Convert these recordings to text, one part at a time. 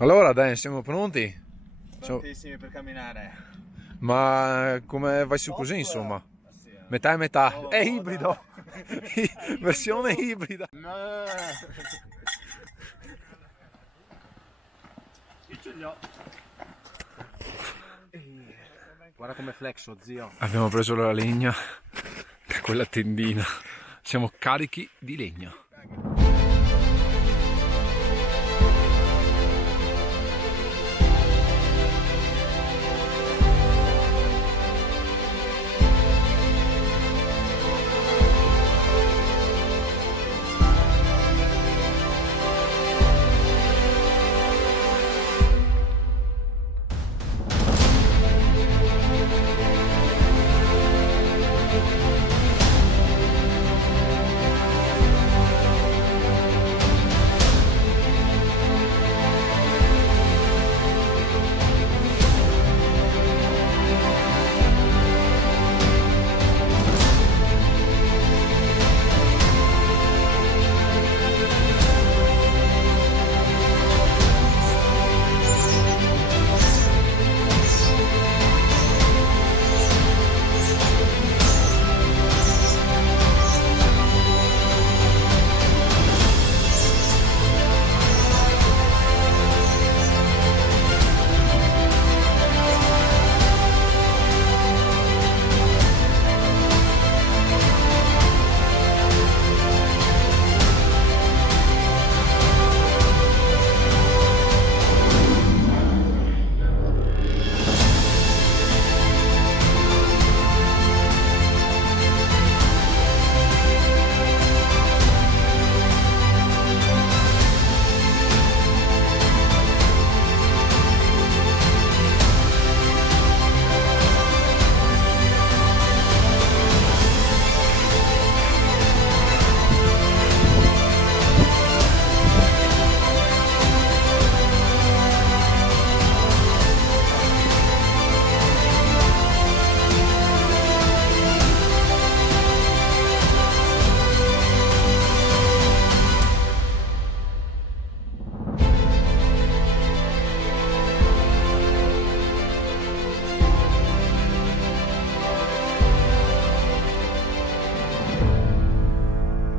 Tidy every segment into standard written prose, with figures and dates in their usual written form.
Allora dai, siamo pronti? Prontissimi per camminare. Ma come vai su così, insomma? Sì, Metà e metà. oh, È no, ibrido! Versione ibrida! Io ce li ho. Guarda come flexo, zio. Abbiamo preso la legna da quella tendina. Siamo carichi di legna.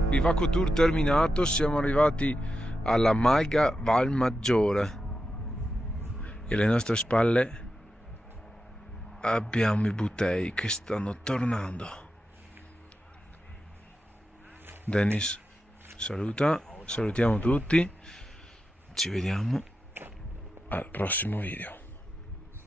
Bivacco tour terminato, siamo arrivati alla Malga Valmaggiore e alle nostre spalle abbiamo i Butei che stanno tornando. Dennis salutiamo tutti, ci vediamo al prossimo video.